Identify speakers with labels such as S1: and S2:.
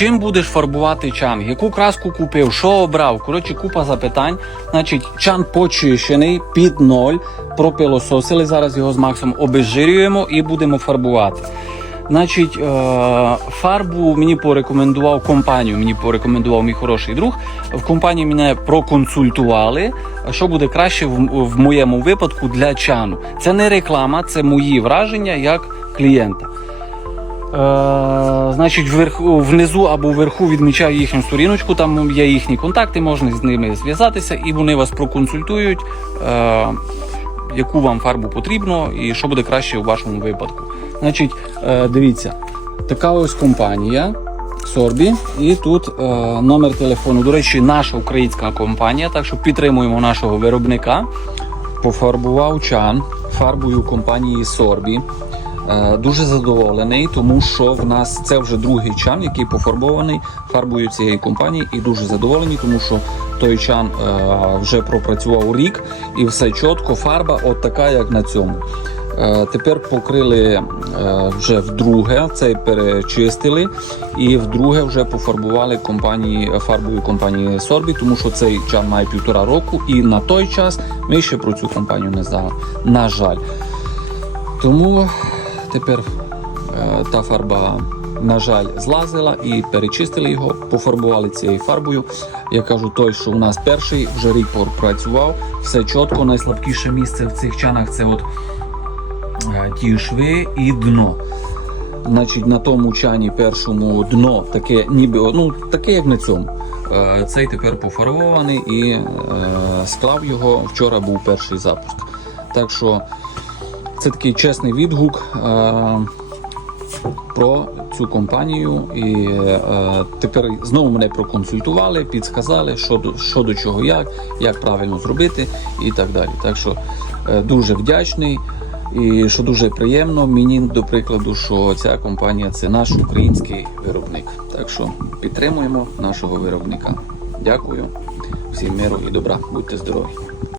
S1: чим будеш фарбувати чан, яку краску купив, що обрав. Коротше, купа запитань. Значить, чан почищений під ноль, пропилососили. Зараз його з Максом обезжирюємо і будемо фарбувати. Значить, е, фарбу мені порекомендував компанію. Мені порекомендував мій хороший друг. В компанії мене проконсультували, що буде краще в, в моєму випадку для чану. Це не реклама, це мої враження як клієнта. Е, значить, вверху, внизу або вверху відмічаю їхню сторіночку, там є їхні контакти, можна з ними зв'язатися, і вони вас проконсультують, е, яку вам фарбу потрібно і що буде краще у вашому випадку. Значить, е, дивіться, така ось компанія. Сорбі, і тут е, номер телефону. До речі, наша українська компанія, так що підтримуємо нашого виробника. Пофарбував чан фарбою компанії Сорбі. Е, Дуже задоволений, тому що в нас це вже другий чан, який пофарбований фарбою цієї компанії, і дуже задоволений, тому що той чан е, вже пропрацював рік і все чітко. Фарба, от така, як на цьому. Е, Тепер покрили вже вдруге, цей перечистили, і вдруге вже пофарбували компанії фарбою компанії Сорбі, тому що цей чан має півтора року, і на той час ми ще про цю компанію не знали. На жаль. Тому тепер е, та фарба, на жаль, злазила і перечистили його, пофарбували цією фарбою. Я кажу, той, що у нас перший, вже рік працював, все чітко, найслабкіше місце в цих чанах це от е, ті шви і дно. Значить, на тому чані першому дно таке, ніби ну, таке, як на цьому. Е, Цей тепер пофарбований і склав його. Вчора був перший запуск. Так що це такий чесний відгук е, про цю компанію. І е, тепер знову мене проконсультували, підсказали, що що до чого, як, як правильно зробити і так далі. Так що е, дуже вдячний. І що дуже приємно, мені до прикладу, що ця компанія це наш український виробник. Так що підтримуємо нашого виробника. Дякую, всім миру і добра, будьте здорові.